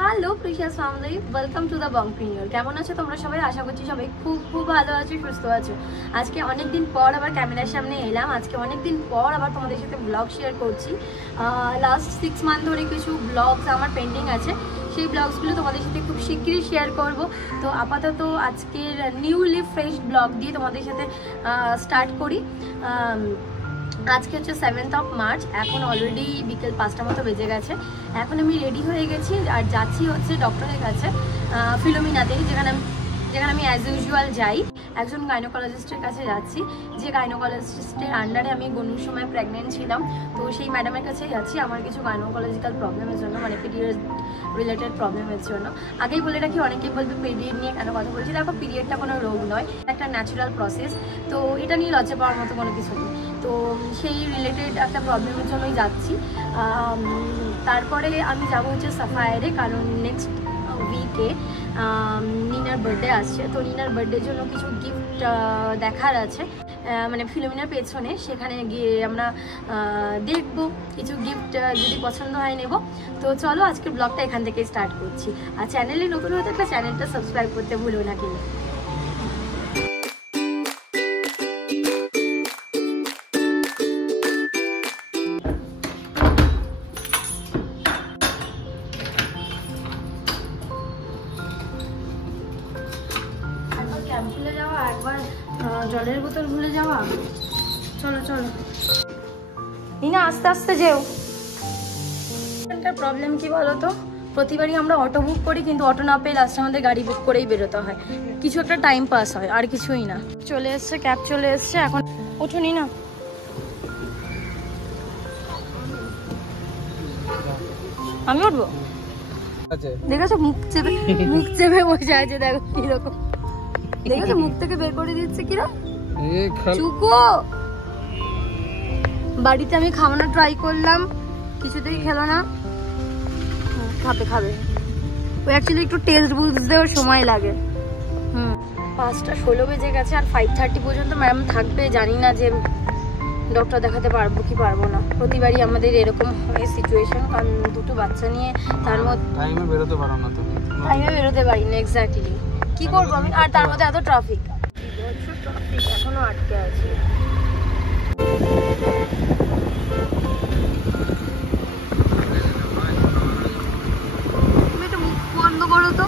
Hello precious family, welcome to the Bongpreneur. কেমন আছো তোমরা সবাই? আশা করছি সবাই খুব খুব ভালো আছো, সুস্থ আছো। আজকে অনেকদিন পর আবার ক্যামেরার সামনে এলাম। আজকে অনেকদিন পর আবার তোমাদের সাথে ব্লগ শেয়ার করছি। লাস্ট 6 মান্থ ধরে কিছু ব্লগস আমার পেন্ডিং আছে, সেই ব্লগসগুলো তোমাদের সাথে খুব শিগগিরই শেয়ার করব। তো আপাতত আজকের নিউলি ফ্রেশ ব্লগ দিয়ে তোমাদের সাথে স্টার্ট করি। আজকে হচ্ছে 7th of March, এখন অলরেডি বিকেল 5টা মতো বেজে গেছে। এখন আমি রেডি হয়ে গেছি আর যাচ্ছি হচ্ছে ডক্টরের কাছে, ফিলোমিনাতে, যেখানে আমি অ্যাজ ইউজুয়াল যাই। একজন গাইনোকোলজিস্টের কাছে যাচ্ছি, যে গাইনোকোলজিস্টের আন্ডারে আমি গনুর সময় প্রেগনেন্ট ছিলাম। তো সেই ম্যাডামের কাছে যাচ্ছি আমার কিছু গাইনোকোলজিক্যাল প্রবলেমের জন্য, মানে পিরিয়ড রিলেটেড প্রবলেমের জন্য। আগেই বলে রাখি, অনেকেই বলবে পিরিয়ড নিয়ে কেন কথা বলছি। দেখো, পিরিয়ডটা কোনো রোগ নয়, একটা ন্যাচারাল প্রসেস। তো এটা নিয়ে লজ্জা পাওয়ার মতো কোনো কিছু নেই। তো সেই রিলেটেড একটা প্রবলেমের জন্যই যাচ্ছি। তারপরে আমি যাবো হচ্ছে সাফায়ারে, কারণ নেক্সট উইকে নিনার বার্থডে আসছে। তো নিনার বার্থডের জন্য কিছু গিফট দেখার আছে, মানে ফিলোমিনার পেছনে। সেখানে গিয়ে আমরা দেখবো, কিছু গিফট যদি পছন্দ হয় নেব। তো চলো, আজকের ব্লগটা এখান থেকে স্টার্ট করছি। আর চ্যানেলে নতুন হয়ে থাকলে চ্যানেলটা সাবস্ক্রাইব করতে ভুলো না কিন্তু। ভুলে যাওয়া, একবার জলের বোতল ভুলে যাওয়া। চলো চলো নিনা, আস্তে আস্তে যেও। এখানকার প্রবলেম কি বলো তো, প্রতিবারই আমরা অটো বুক করি, কিন্তু অটো না পেয়ে লাস্টে আমাদের গাড়ি বুক করেই বেরোতে হয়। কিছু একটা টাইম পাস হয়, আর কিছুই না। চলে এসছে, ক্যাব চলে এসছে, এখন ওঠো নিনা। আমি উঠবো? দেখেছো মুখ চেপে বসে আছে, দেখো কিরকম। দেখেছো মুখ থেকে বের করে দিচ্ছে কিরকম। চুকো, বাড়িতে আমি খাওয়ানো ট্রাই করলাম, কিছুতেই খেলো না। খাবে ও অ্যাকচুয়ালি একটু টেস্ট বুঝতেও সময় লাগে। 5টা 16 বেজে গেছে, আর 5:30 পর্যন্ত ম্যাডাম থাকবে। জানি না যে ডক্টর দেখাতে পারবো কি পারবো না। প্রতিবারই আমাদের এরকম হয় সিচুয়েশন, কারণ দুটো বাচ্চা নিয়ে তার মধ্যে টাইমে বেরোতে পারি না। এক্স্যাক্টলি, কি করবো আমি? আর তার মধ্যে এত ট্রাফিক, এখনো আটকে আছি। তুমি একটু মুখ বন্ধ করো তো।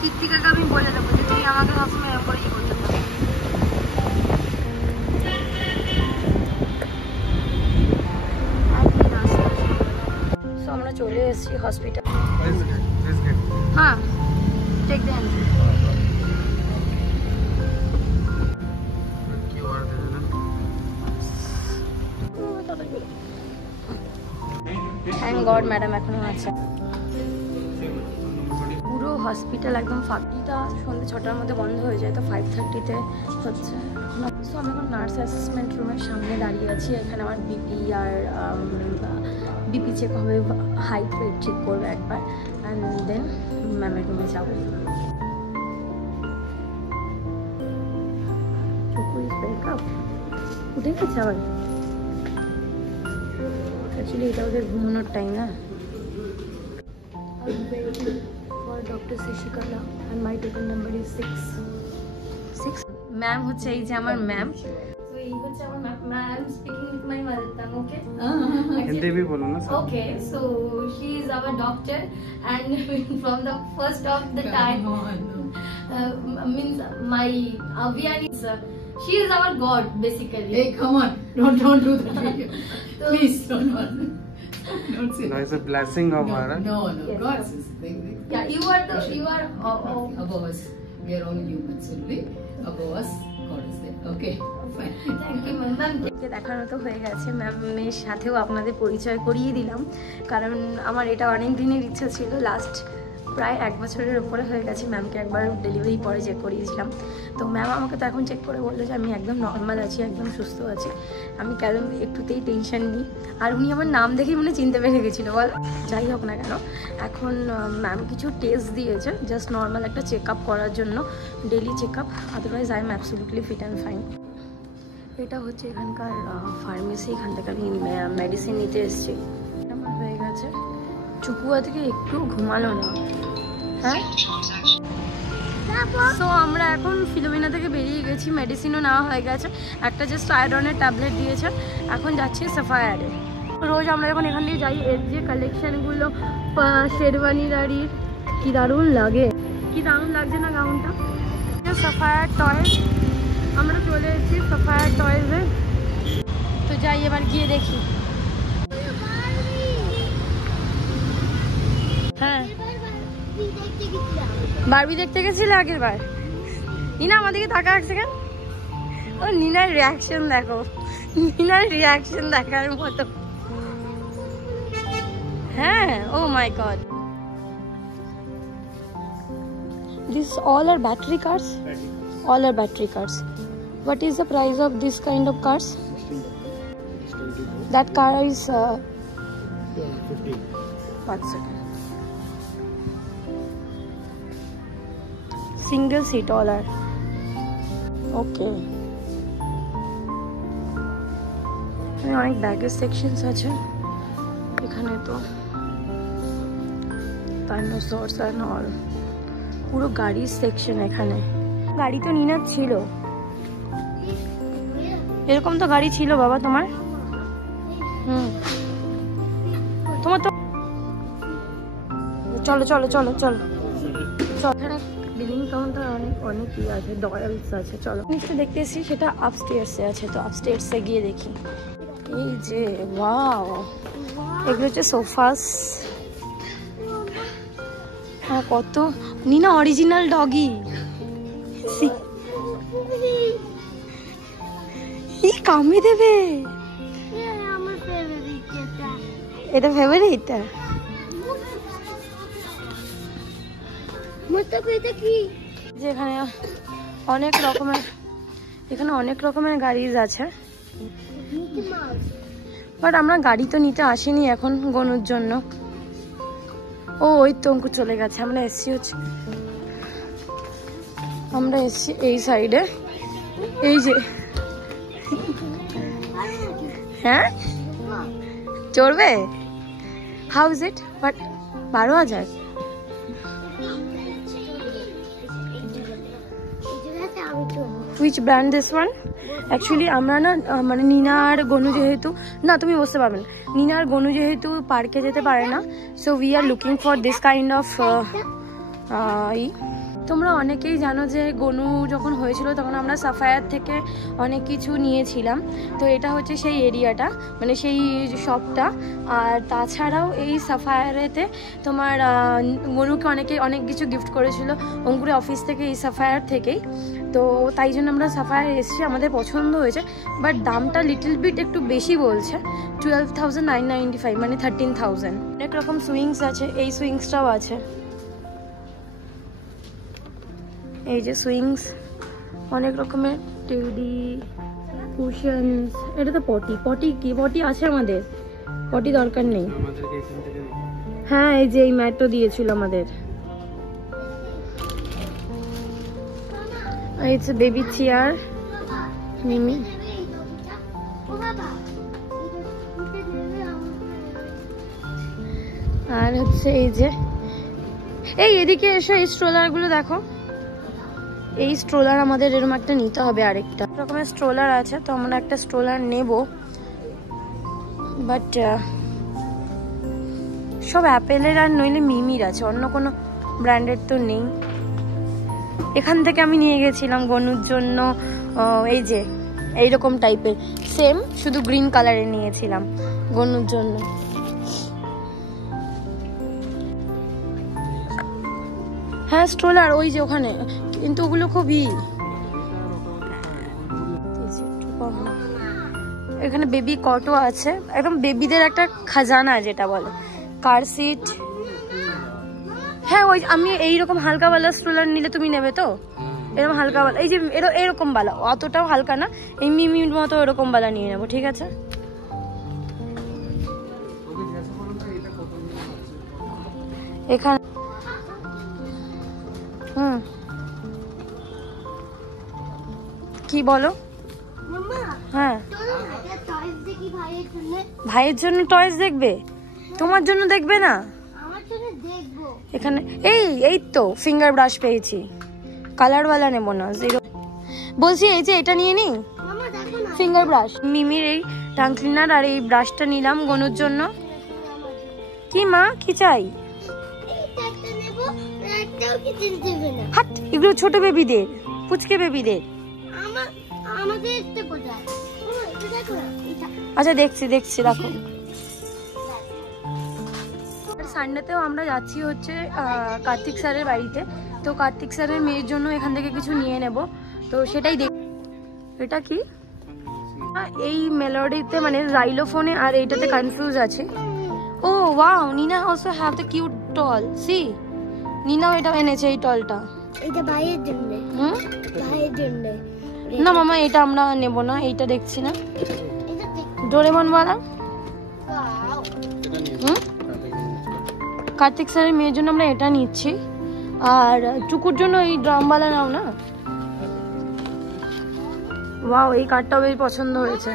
কীর্তিকাকে আমি বলে দেবো যে তুই আমাকে সবসময় এরকম করে করতে পারো। আমরা চলে এসেছি হসপিটাল। হ্যাঁ, টেক দেন। থ্যাংক গড ম্যাডাম এখনো আছে। পুরো হসপিটাল একদম ফাঁকিটা সন্ধ্যে 6টার মধ্যে বন্ধ হয়ে যায়, তো 5:30-তে হচ্ছে। সো আমি এখন নার্স অ্যাসেসমেন্ট রুমের সামনে দাঁড়িয়ে আছি। এখানে আমার বিপি আর বিপি চেক হবে, হাইট ওয়েট চেক করবে একবার, অ্যান্ড দেন ম্যামের রুমে যাবো। উঠে গেছে আবার। অ্যাকচুয়ালি এটা ওদের ঘুমানোর টাইম না। For doctor Sasikala, and my total number is 6. Ma'am হচ্ছে এই যে আমার ম্যাম। তো এই হচ্ছে আমার ma'am, speaking with my mother tongue. Okay, Hindi भी बोलो ना। Okay, so she is our doctor, and from the first of the time means my Avian is she is our god basically. Hey, come on, don't do that video. Please don't say that. It's a blessing of her. No, Yes, God sir. is Yeah, you are above us. We are only humans only. Above us, God is there. Okay, fine. Thank you, ma'am. দেখানো তো হয়ে গেছে, ম্যামের সাথেও আপনাদের পরিচয় করিয়ে দিলাম, কারণ আমার এটা অনেক দিনের ইচ্ছা ছিল। লাস্ট প্রায় 1 বছরের উপরে হয়ে গেছে। ম্যামকে একবার ডেলিভারি পরে চেক করিয়েছিলাম। তো ম্যাম আমাকে তো এখন চেক করে বললো যে আমি একদম নর্মাল আছি, একদম সুস্থ আছি। আমি কেন একটুতেই টেনশন নিই। আর উনি আমার নাম দেখেই মনে চিনতে পেরে গেছিলো। বল, যাই হোক না কেন, এখন ম্যাম কিছু টেস্ট দিয়েছে জাস্ট নর্মাল একটা চেক আপ করার জন্য, daily check up. Otherwise I am absolutely fit and fine. এটা হচ্ছে এখানকার ফার্মেসি, এখান থেকে আমি মেডিসিন নিতে এসেছি। আমার হয়ে গেছে চুকুয়া থেকে একটু ঘুমালো না। হ্যাঁ, তো আমরা এখন ফিলোমিনা থেকে বেরিয়ে গেছি, মেডিসিনও নেওয়া হয়ে গেছে, একটা জাস্ট আয়রনের ট্যাবলেট দিয়েছে। এখন যাচ্ছি সাফায়ারে। রোজ আমরা যখন এখান দিয়ে যাই, এর যে কালেকশানগুলো শেরওয়ানি দাঁড়িয়ে কি দারুণ লাগে, কি দারুণ লাগছে না গাউনটা। সাফায়ার টয়েস, আমরা চলে এসেছি সাফায়ার টয়েসে। তো যাই এবার গিয়ে দেখি। হ্যাঁ, বারবি দেখতে গেছিলে আগের বার? নিনা আমাদেরকে তাকা এক সেকেন্ড। ও নিনার রিয়াকশন দেখো, নিনার রিয়াকশন দেখার মতো। হ্যাঁ, oh my god, this all are battery cars? All are battery cars. What is the price of this kind of cars? That car is 15. 1 second. Single seat all are. Okay. অনেক baggage sections আছে এখানে, তো dinosaurs and all, পুরো গাড়ির section এখানে। গাড়ি তো নিনার ছিল, এরকম তো গাড়ি ছিল বাবা তোমার। তোমার তো চলো চলো চলো চলো চলো। এখানে বিলিং কাউন্টার অনেক ইয়ে আছে, ডয়ালস আছে। চলো নিচে দেখতে এসেছি, সেটা আপস্টেয়ার্সে আছে, তো আপস্টেয়ার্সে গিয়ে দেখি। এই যে ওয়াও, এগুলো হচ্ছে সোফাস। হ্যাঁ, কত নিনা অরিজিনাল ডগি। এই কামড়ে দেবে, এটা ফেভারিট। যেখানে অনেক রকমের গাড়ি আছে, বাট আমরা গাড়ি তো নিতে আসিনি এখন গনুর জন্য। ও ওই তো অঙ্কু চলে গেছে। আমরা এসছি এই সাইডে, এই যে। হ্যাঁ, চড়বে? How is it? But 12,000। Which brand this one? Actually আমরা না মানে নিনা আর গনু যেহেতু, না তুমি বসতে পারবে না, নিনা আর গনু যেহেতু পার্কে যেতে পারে না, so we are looking for this kind of. তোমরা অনেকেই জানো যে গনু যখন হয়েছিল তখন আমরা সাফায়ার থেকে অনেক কিছু নিয়েছিলাম, তো এটা হচ্ছে সেই এরিয়াটা, মানে সেই শপটা। আর তাছাড়াও এই সাফায়ারেতে তোমার গনুকে অনেক কিছু গিফট করেছিল অঙ্কুরের অফিস থেকে, এই সাফায়ার থেকেই। তো তাই জন্য আমরা সাফায়ার এসেছি, আমাদের পছন্দ হয়েছে, বাট দামটা লিটল বিট একটু বেশি বলছে, 12,995, মানে 13,000। অনেক রকম সুইংস আছে, এই সুইংসটাও আছে, এই যে সুইংস, অনেক রকমের টেডি কুশনস। এটা তো পটি আছে আমাদের, পটি দরকার নেই। হ্যাঁ, এই যে এই ম্যাটও দিয়েছিল আমাদের। ইটস বেবি চেয়ার মিমি। আর হচ্ছে এই যে, এই এদিকে এসে এই স্ট্রোলারগুলো দেখো, এই স্ট্রোলার আমাদের এরকম একটা নিতে হবে, আরেকটা রকমের স্ট্রোলার আছে, তো আমরা একটা স্ট্রোলার নেব, বাট সব অ্যাপেলের আর নইলে মিমির আছে, অন্য কোনো ব্র্যান্ডের তো নেই। এখান থেকে আমি নিয়ে গেছিলাম গনুর জন্য এই যে এইরকম টাইপের, সেম শুধু গ্রিন কালারে নিয়েছিলাম গনুর জন্য। হ্যাঁ, স্ট্রোলার ওই যে ওখানে, কিন্তু ওগুলো খুবই, এখানে বেবি কটও আছে, একদম বেবিদের একটা খাজানা যেটা বলে, কার সিট। হ্যাঁ, ওই আমি এইরকম হালকাওয়ালা স্ট্রোলার নিলে তুমি নেবে তো? এরকম হালকাওয়ালা, এই যে এরকম বালা, অতটাও হালকা না, এই মিমির মতো এরকম বালা নিয়ে নেবো, ঠিক আছে? এখানে কি বলো? হ্যাঁ, ভাইয়ের জন্য টয়েস দেখবে, তোমার জন্য দেখবে না? এখানে এই তো ফিঙ্গার ব্রাশ পেয়েছি, কালারওয়ালা নেবো না, জিরো। বলছি এই যে এটা নিয়ে নি ফিঙ্গার ব্রাশ, মিমির এই টাং ক্লিনার আর এই ব্রাশটা নিলাম গনুর জন্য। কি মা কি চাই? হাট, এগুলো ছোট বেবিদের, পুচকে বেবিদের। আচ্ছা দেখছি রাখো। সানডেতেও আমরা যাচ্ছি হচ্ছে কার্তিক স্যারের বাড়িতে, তো কার্তিক স্যারের মেয়ের জন্য এখান থেকে কিছু নিয়ে নেব, তো সেটাই দেখ। এটা কি? এই মেলোডিতে মানে রাইলোফোনে আর এইটাতে কনফিউজ আছে। Oh wow, Nina also have the cute tall. See, নিনাও এটা এনেছে এই টলটা। এটা ভাইয়ের জন্য। ভাইয়ের জন্য। না মামা এটা আমরা নেব না, এইটা দেখছি না ডোরেমন वाला। কার্তিক স্যারের মেয়ের জন্য আমরা এটা নিচ্ছি, আর চুকুর জন্য এই ড্রামওয়ালা নাও না। ওয়াও, এই কার্ডটাও বেশ পছন্দ হয়েছে।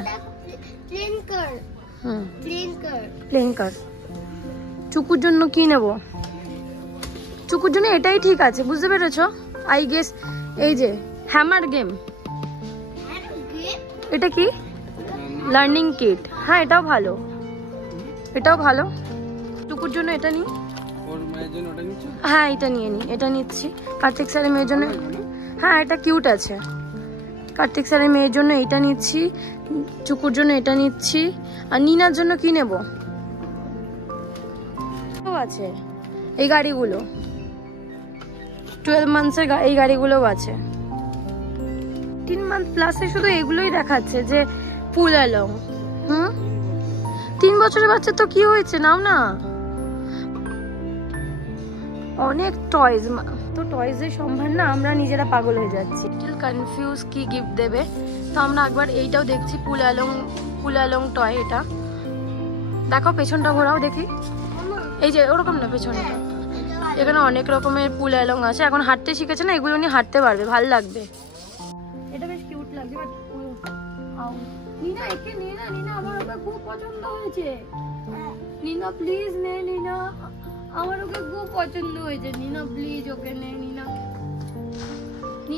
প্লেন কার। চুকুর জন্য কি নেব? চুকুর জন্য এটাই ঠিক আছে, বুঝতে পেরেছো? আই গেস এই যে হ্যামার গেম, এটা কি? Learning kit. হ্যাঁ এটাও ভালো, এটাও ভালো। টুকুর জন্য এটা নিই। হ্যাঁ এটা নিয়ে নিই, এটা নিচ্ছি কার্তিক স্যারের মেয়ের জন্য। হ্যাঁ এটা কিউট আছে। কার্তিক স্যারের মেয়ের জন্য এটা নিচ্ছি, চুকুর জন্য এটা নিচ্ছি, আর নিনার জন্য কি নেব? আছে এই গাড়িগুলো, 12 মান্থসের এই গাড়িগুলোও আছে। 3 মান্থ প্লাসে শুধু এগুলোই দেখাচ্ছে যে পুল অ্যালং। 3 বছরের বাচ্চা তো কি হয়েছে, নাও না। অনেক টয়স, তো টয়সের সম্ভার না, আমরা নিজেরা পাগল হয়ে যাচ্ছি। স্টিল কনফিউজ কি গিফট দেবে, তো আমরা একবার এইটাও দেখছি, পুল অ্যালং টয়। এটা দেখো, পেছনটা ঘোরাও দেখি। এই যে ওরকম না, পেছনটা। এখানে অনেক রকমের পুল অ্যালং আছে, এখন হাঁটতে শিখেছে না, এগুলো নিয়ে হাঁটতে পারবে, ভালো লাগবে। এটা বেশ কিউট লাগছে, বাট নিনা একে নে না, নিনা আমার ওকে খুব পছন্দ হয়েছে। নিনা প্লিজ নে, নিনা আমার ওকে খুব পছন্দ হয়েছে। নিনা প্লিজ ওকে নে। নিনা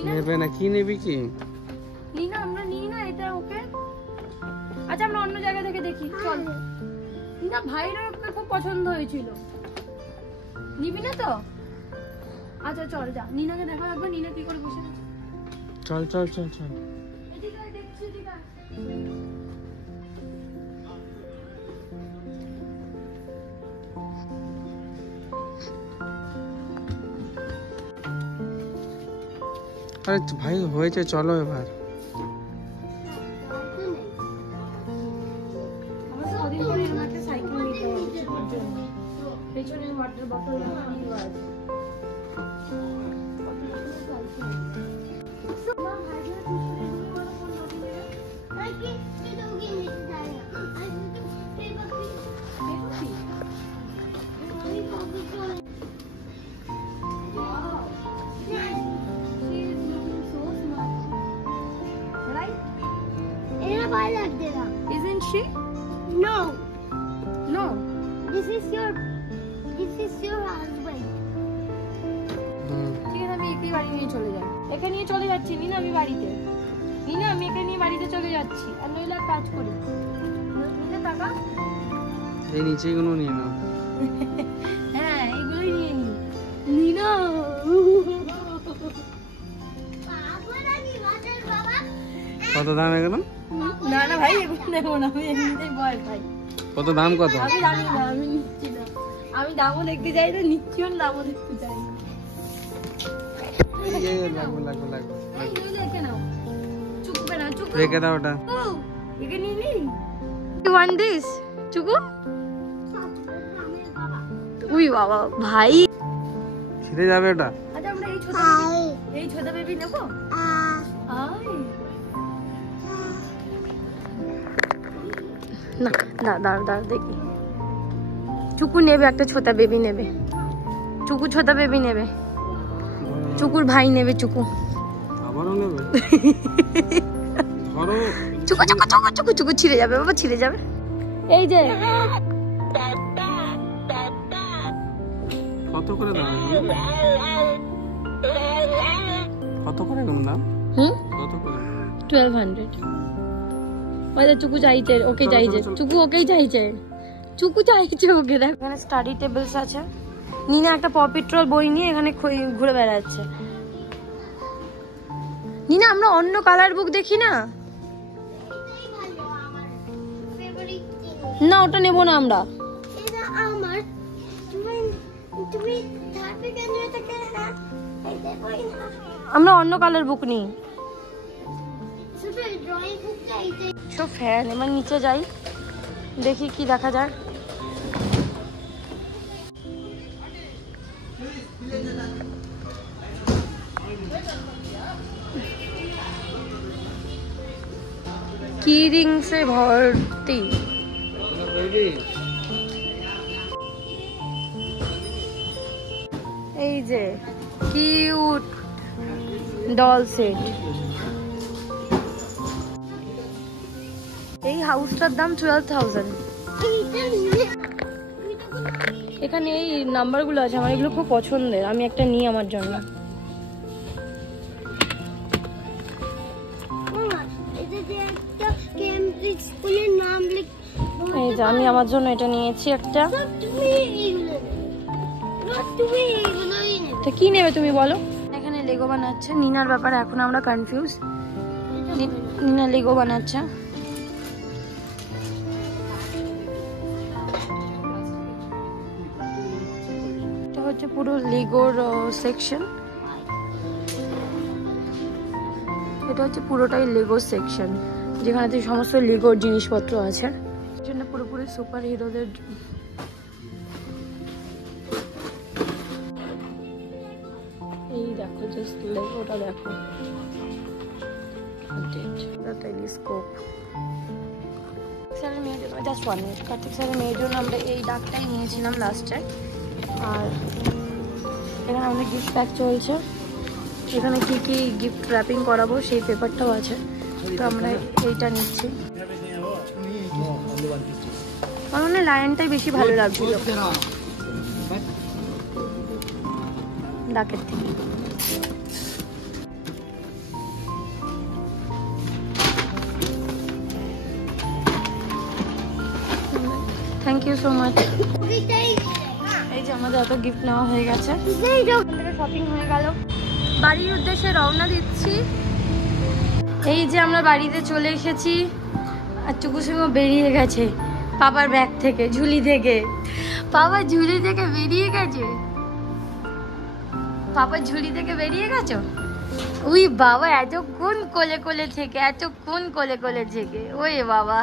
নেবে না? কি নেবি কি? নিনা আমরা নিই না এটা ওকে। আচ্ছা আমরা অন্য জায়গা থেকে দেখি, চল। নিনা ভাইয়ের ওকে খুব পছন্দ হয়েছিল, নিবি না তো? আচ্ছা চল যা, নিনাকে দেখা লাগবে। নিনা কি করে বসে আছে? চল চল চল চল, এদিকে দেখছি। ঠিক আছে আরে ভাই হয়েছে, চলো এবার। সাইকেল নিতে হবে, পেছনে ওয়াটার বটল নিয়ে আছে। Isn't she? No. No. This is your husband. ঠিক আছে, আমি একে বাড়ি নিয়ে চলে যাই। একে নিয়ে চলে যাচ্ছি নিনা আমি বাড়িতে। নিনা আমি একে নিয়ে বাড়িতে চলে যাচ্ছি, আর নইলে কাজ করি। নিনা টাকা এই নিচে গুলো নিয়ে নাও। হ্যাঁ এইগুলোই নিয়ে নি। নিনা কত দাম এগুলো? না না ভাই এগুলো নেবো না, আমি এমনিতেই ভয় পাই। কত দাম কত? আমি জানি না, আমি নিচ্ছি না। আমি দামও দেখতে চাই না, নিচ্ছিও না, দামও দেখতে চাই না। রেখে দাও ওটা। ভাই ছিঁড়ে যাবে ওটা। আচ্ছা আমরা এই ছোট বেবি নেবো। না দাঁড়া দেখি। চুকু নেবে, একটা ছোটা বেবি নেবে। চুকু ছোটা বেবি নেবে, চুকুর ভাই নেবে। চুকু আবারও নেবে? ধরো। চুকু চুকু চুকু চুকু চুকু ছিঁড়ে যাবে বাবা, ছিঁড়ে যাবে। এই যে কত করে দাম? কত করে দাম? কত করে? 1200 ওই চুকু চাইছে, ওকে চাইছে, চুকু ওকেই চাইছে, চুকু চাইছে ওকে। দেখ এখানে স্টাডি টেবিলস আছে। নিনা একটা প পেট্রোল বই নিয়ে এখানে ঘুরে বেড়াচ্ছে। নিনা আমরা অন্য কালার বুক দেখি না? না ওটা নেবো না আমরা। এটা আমার, তুমি তারপরে কেন এটাকে এটা কই না? আমরা অন্য কালার বুক নিই। শুধু ড্রয়িং বুক চাইতে। সব ফ্যান। এবার নিচে যাই, দেখি কি দেখা যায়। কি রিংসে ভর্তি। এই যে কিউট ডল সেট। এই হাউসটার দাম 12,000। এখানে এই নাম্বারগুলো আছে, আমার এগুলো খুব পছন্দের, আমি একটা নিই আমার জন্য। এই যে আমি আমার জন্য এটা নিয়েছি একটা। তো কি নেবে তুমি বলো? এখানে লেগো বানাচ্ছে। নিনার ব্যাপারে এখন আমরা কনফিউজ। নিনা লেগো বানাচ্ছে। এটা হচ্ছে পুরো লেগোর সেকশন। এটা হচ্ছে পুরোটাই লেগো সেকশন, যেখানে সমস্ত লেগোর জিনিসপত্র আছে। জন্য পুরোপুরি সুপার হিরোদের। এই দেখো জাস্ট লেগোটা দেখো। টেলিস্কোপ। স্যারের মেয়ের জন্য জাস্ট 1 মিনিট। কার্তিক স্যারের মেয়ের জন্য আমরা এই ডাকটাই নিয়েছিলাম লাস্টে। আর এখানে আমাদের গিফট প্যাক চলছে। এখানে কি কি গিফট র্যাপিং করাবো সেই পেপারটাও আছে, তো আমরা এইটা নিচ্ছি। আমার মনে হয় লায়নটাই বেশি ভালো লাগছিল ডাকের থেকে। Thank you so much. এই যে আমাদের এত গিফট নেওয়া হয়ে গেছে, শপিং হয়ে গেল। বাড়ির উদ্দেশ্যে রওনা দিচ্ছি। এই যে আমরা বাড়িতে চলে এসেছি, আর চুকু সিংহ বেরিয়ে গেছে পাপার ব্যাগ থেকে, ঝুলি থেকে। পাপা ঝুলি থেকে বেরিয়ে গেছে। পাপার ঝুলি থেকে বেরিয়ে গেছো? উই বাবা, এতক্ষণ কোলে কোলে থেকে, এতক্ষণ কোলে কোলে থেকে। ওই বাবা।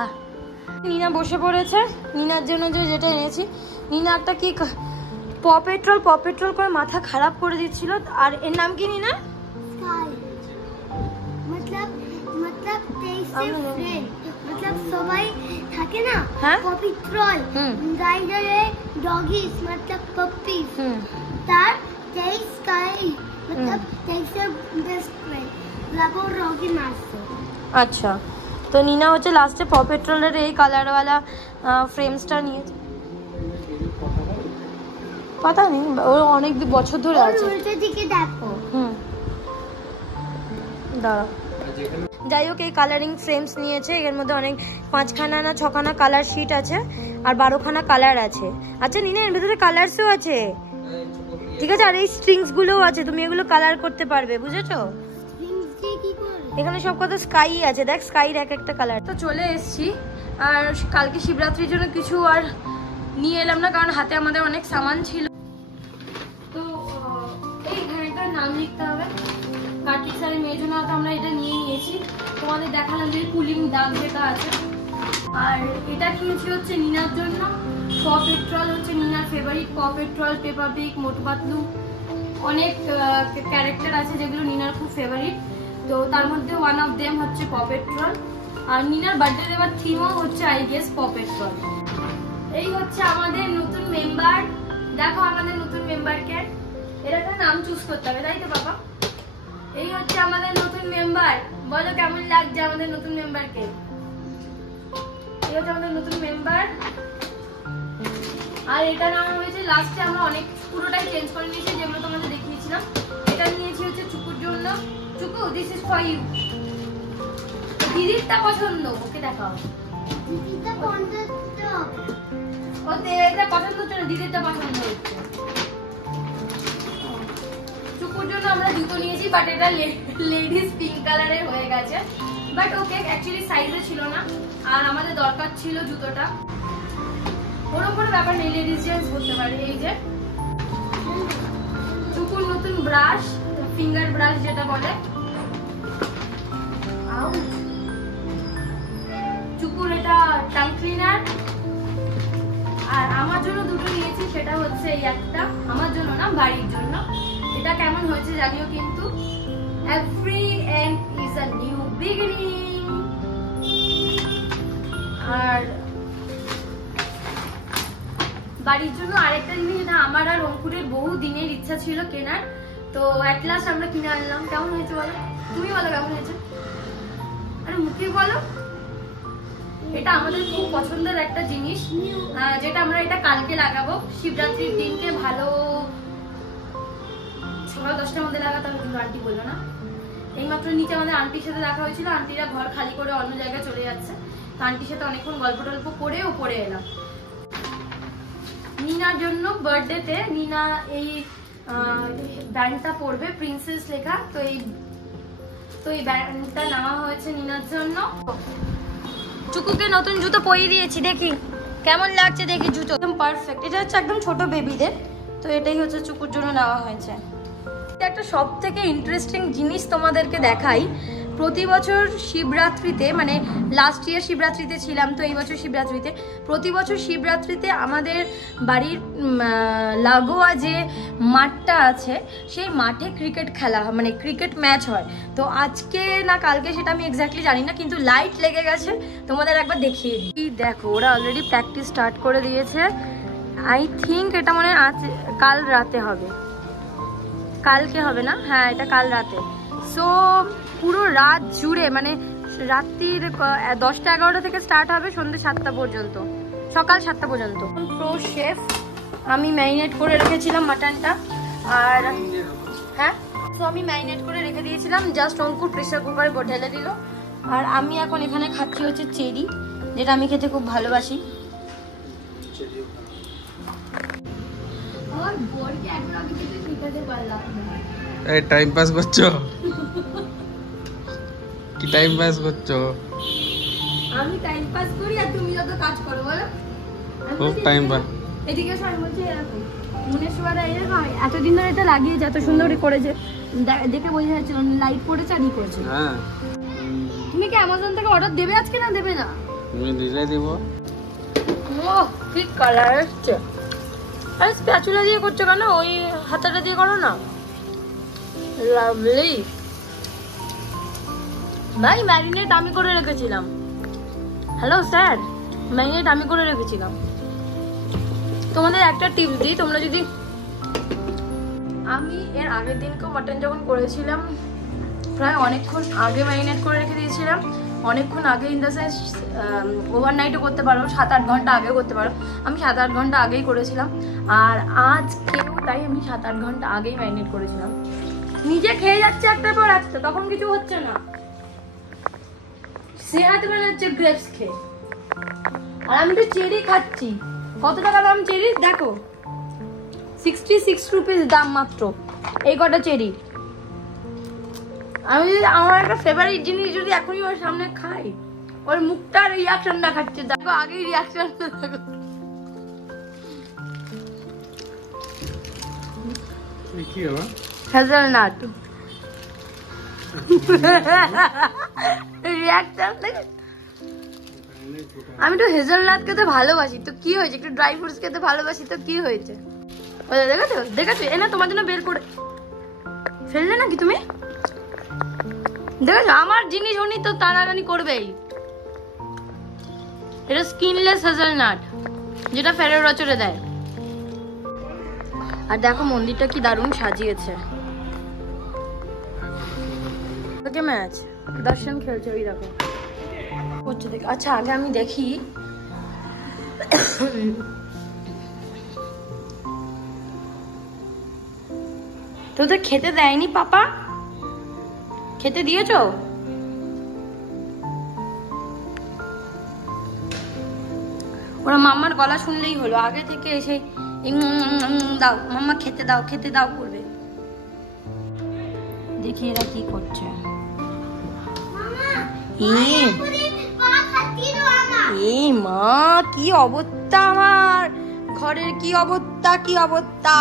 নিনা বসে পড়েছে। নিনার জন্য যেটা এনেছি, নিনা একটা কি প পেট্রোল করে মাথা খারাপ করে দিচ্ছিল। আর এর নাম কি নিনা? मतलब সবাই থাকে না পপিট্রল গাইডারে ডগিস मतलब পপিস তার তেইশ স্কাই मतलब তেইশের বেস্ট ফ্রেন্ড লাগো রগি মারছে। আচ্ছা, তো নিনা হচ্ছে লাস্টে প পেট্রোলের এই কালারওয়ালা ফ্রেমসটা নিয়েছে। পাতা নেই, ও অনেক বছর ধরে আছে। উল্টো দিকে দেখো। দাঁড়াও। যাই হোক, এই কালারিং ফ্রেমস নিয়েছে। এর মধ্যে অনেক 5খানা না 6খানা কালার শিট আছে, আর 12খানা কালার আছে। আচ্ছা নিনা, এর ভিতরে কালারসও আছে, ঠিক আছে? আর এই স্ট্রিংস গুলোও আছে, তুমি এগুলো কালার করতে পারবে, বুঝেছো? এখানে সব কত স্কাই আছে, দেখ স্কাইর এক একটা কালার। তো চলে এসছি, আর কালকে শিবরাত্রির জন্য কিছু আর নিয়ে এলাম না, কারণ হাতে আমাদের অনেক সামান ছিল। তো এইখানে একটা নাম লিখতে হবে। কার্তিক স্যারের মেয়ের জন্য আমরা এটা নিয়ে নিয়েছি। তোমাদের দেখালাম যে কুলিং দাগ যেটা আছে। আর এটা কিনেছি হচ্ছে নিনার জন্য। প পেট্রোল হচ্ছে নিনার ফেভারিট। প petrol, paper pig, Motu Patlu, অনেক ক্যারেক্টার আছে যেগুলো নিনার খুব ফেভারিট। তো তার মধ্যে ওয়ান অফ দেম হচ্ছে প পেট্রোল। আর নিনার বার্থডে দেওয়ার থিমও হচ্ছে আই গেস প পেট্রোল। এই হচ্ছে আমাদের নতুন মেম্বার। দেখো আমাদের নতুন মেম্বারকে, এর একটা নাম চুজ করতে হবে, তাই তো বাবা? এই হচ্ছে আমাদের নতুন মেম্বার। বলো কেমন লাগছে আমাদের নতুন মেম্বারকে? এই হচ্ছে আমাদের নতুন মেম্বার। আর এটা নেওয়া হয়েছে লাস্টে, আমরা অনেক পুরোটাই চেঞ্জ করে নিয়েছি যেগুলো তোমাদের দেখিয়েছিলাম। এটা নিয়েছি হচ্ছে চুকুর জন্য। চুকু, দিস ইজ ফর ইউ। দিদিরটা পছন্দ, ওকে দেখাও। দিদিটা পছন্দ হবে। ওতে এটা পছন্দ হচ্ছে না, দিদিরটা পছন্দ হচ্ছে। চুকুর জন্য আমরা জুতো নিয়েছি, বাট এটা লেডিস পিঙ্ক কালারের হয়ে গেছে। বাট ওকে অ্যাকচুয়ালি সাইজে ছিল না, আর আমাদের দরকার ছিল জুতোটা। ওরকম কোনো ব্যাপার নেই, লেডিস জেন্টস করতে পারে। এই যে চুকুর নতুন ব্রাশ, ফিঙ্গার ব্রাশ যেটা বলে। চুকুর এটা টাং ক্লিনার। আর আমার জন্য দুটো নিয়েছি, সেটা হচ্ছে এই একটা, আমার জন্য না বাড়ির জন্য। এটা কেমন হয়েছে জানিও কিন্তু। Every end is a new beginning. আর বাড়ির জন্য আরেকটা জিনিস, যেটা আমার আর অঙ্কুরের বহু দিনের ইচ্ছা ছিল কেনার, তো অ্যাট লাস্ট আমরা কিনে আনলাম। কেমন হয়েছে বলো? তুমি বলো কেমন হয়েছে। আরে মুখে বলো। এটা আমাদের খুব পছন্দের একটা জিনিস, যেটা আমরা এটা কালকে লাগাবো শিবরাত্রির দিনকে। ভালো সকাল 10টার মধ্যে লাগাতে হবে, কিন্তু আন্টি বললো না। এইমাত্র নিচে আমাদের আন্টির সাথে দেখা হয়েছিল, আন্টিরা ঘর খালি করে অন্য জায়গায় চলে যাচ্ছে, তো আন্টির সাথে অনেকক্ষণ গল্প টল্প করে পরে এলাম। নিনার জন্য বার্থডেতে নিনা এই ব্যান্ডটা পরবে, প্রিন্সেস লেখা। তো এই ব্যান্ডটা নেওয়া হয়েছে নিনার জন্য। চুকুকে নতুন জুতো পরিয়ে দিয়েছি, দেখি কেমন লাগছে, দেখি জুতো একদম পারফেক্ট। এটা হচ্ছে একদম ছোট বেবিদের, তো এটাই হচ্ছে চুকুর জন্য নেওয়া হয়েছে। একটা সব থেকে ইন্টারেস্টিং জিনিস তোমাদেরকে দেখাই। প্রতি বছর শিবরাত্রিতে, মানে লাস্ট ইয়ার শিবরাত্রিতে ছিলাম, তো এই বছর শিবরাত্রিতে, প্রতি বছর শিবরাত্রিতে আমাদের বাড়ির লাগোয়া যে মাঠটা আছে, সেই মাঠে ক্রিকেট খেলা হয়, মানে ক্রিকেট ম্যাচ হয়। তো আজকে না কালকে সেটা আমি এক্স্যাক্টলি জানি না, কিন্তু লাইট লেগে গেছে, তোমাদের একবার দেখিয়ে দিই। দেখো ওরা অলরেডি প্র্যাকটিস স্টার্ট করে দিয়েছে। আই থিঙ্ক এটা মনে হয় আজ কাল রাতে হবে, কালকে হবে না, হ্যাঁ এটা কাল রাতে। সো পুরো রাত জুড়ে, মানে রাত্রির 10টা 11টা থেকে স্টার্ট হবে সন্ধ্যে 7টা পর্যন্ত, সকাল 7টা পর্যন্ত। প্রো শেফ আমি ম্যারিনেট করে রেখেছিলাম মাটনটা, আর হ্যাঁ তো আমি ম্যারিনেট করে রেখে দিয়েছিলাম, জাস্ট অঙ্কুর প্রেসার কুকারে ঢেলে দিল। আর আমি এখন এখানে খাচ্ছি হচ্ছে চেরি, যেটা আমি খেতে খুব ভালোবাসি। এই টাইম পাস করছো? কি টাইম পাস করছো? আমি টাইম পাস করি আর তুমি যত কাজ করো বলো। খুব টাইম পাস। এদিকে সবাই বলছে এরকম মনের সুবাদা এরকম, এতদিন ধরে এটা লাগিয়েছে, এত সুন্দর করেছে, দেখে বোঝা যাচ্ছে লাইট পড়েছে আর ই করেছে। হ্যাঁ তুমি কি অ্যামাজন থেকে অর্ডার দেবে আজকে না দেবে না? তুমি দিলে দিব। ও কি কালার আসছে। আরে স্প্যাচুলা দিয়ে করছো কেন? ওই হাতাটা দিয়ে করো না। লাভলি। ভাই ম্যারিনেট আমি করে রেখেছিলাম। হ্যালো স্যার, ম্যারিনেট আমি করে রেখেছিলাম। তোমাদের একটা টিপস দিই, তোমরা যদি, আমি এর আগের দিনকেও মাটন যখন করেছিলাম, প্রায় অনেকক্ষণ আগে ম্যারিনেট করে রেখে দিয়েছিলাম। অনেকক্ষণ আগে ইন দ্য সেন্স ওভারনাইটও করতে পারো, 7-8 ঘন্টা আগেও করতে পারো। আমি 7-8 ঘন্টা আগেই করেছিলাম, আর আজকেও তাই আমি 7-8 ঘন্টা আগেই ম্যারিনেট করেছিলাম। নিজে খেয়ে যাচ্ছে একটার পর একটা, তখন কিছু হচ্ছে না। সেহাত বানাচ্ছে গ্রেপস খেয়ে, আর আমি তো চেরি খাচ্ছি। কত টাকা দাম চেরি দেখো, 66 রুপিস দাম মাত্র এই কটা চেরি। আমি যদি আমার একটা ফেভারিট জিনিস যদি এখনই ওর সামনে খাই, ওর মুখটার রিয়াকশনটা খাচ্ছে, দেখো আগেই রিয়াকশনটা দেখো। কি হলো? হেজেলনাট রিয়াকশন দেখো। আমি তো হেজেলনাট খেতে ভালোবাসি, তো কি হয়েছে? একটু ড্রাই ফ্রুটস খেতে ভালোবাসি, তো কি হয়েছে? দেখেছো দেখেছো, এ না তোমার জন্য বের করে ফেললে নাকি তুমি? দেখেছো আমার জিনিস উনি তো টানাটানি করবেই। এটা স্কিনলেস হেজেলনাট, যেটা ফেরো রচরে দেয়। আর দেখো মন্দিরটা কি দারুণ সাজিয়েছে। ম্যাচ দর্শন খেলছে, ওই দেখো করছে দেখো। আচ্ছা আগে আমি দেখি তোদের খেতে দেয়নি পাপা? খেতে দিয়েছো? ওরা মাম্মার গলা শুনলেই হলো, আগে থেকে এসে দাও মাম্মা খেতে দাও খেতে দাও করবে। দেখি এরা কি করছে। এই মা, কি অবস্থা আমার ঘরের, কি অবস্থা কি অবস্থা।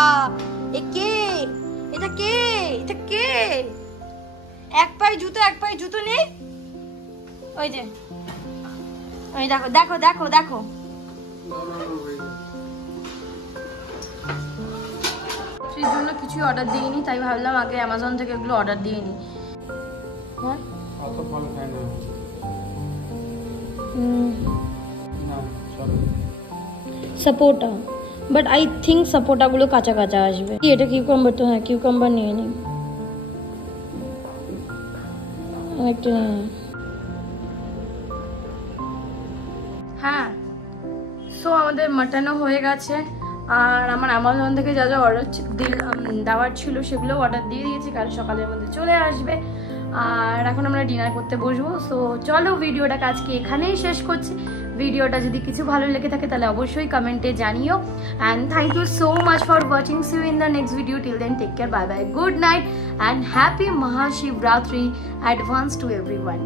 এ কে? এটা কে? এটা কে? এক পায়ে জুতো নেই। ওই যে ওই দেখো দেখো দেখো দেখো। সেই জন্য কিছু অর্ডার দিইনি, তাই ভাবলাম আগে অ্যামাজন থেকে এগুলো অর্ডার দিয়ে নিই। হ্যাঁ অত ফল খায় না। সাপোর্টা, বাট আই থিঙ্ক সাপোর্টা গুলো কাঁচা কাঁচা আসবে। এটা কিউকাম্বার তো, হ্যাঁ কিউকাম্বার নিয়ে নিই একটা। হ্যাঁ, সো আমাদের মাটনও হয়ে গেছে, আর আমার অ্যামাজন থেকে যা যা অর্ডার দেওয়ার ছিল সেগুলো অর্ডার দিয়ে দিয়েছি, কাল সকালের মধ্যে চলে আসবে। আর এখন আমরা ডিনার করতে বসবো। সো চলো ভিডিওটাকে আজকে এখানেই শেষ করছি। ভিডিওটা যদি কিছু ভালো লেগে থাকে তাহলে অবশ্যই কমেন্টে জানিও। And thank you so much for watching. See you in the next video. Till then take care, bye bye, good night and happy Mahashivratri advance to everyone.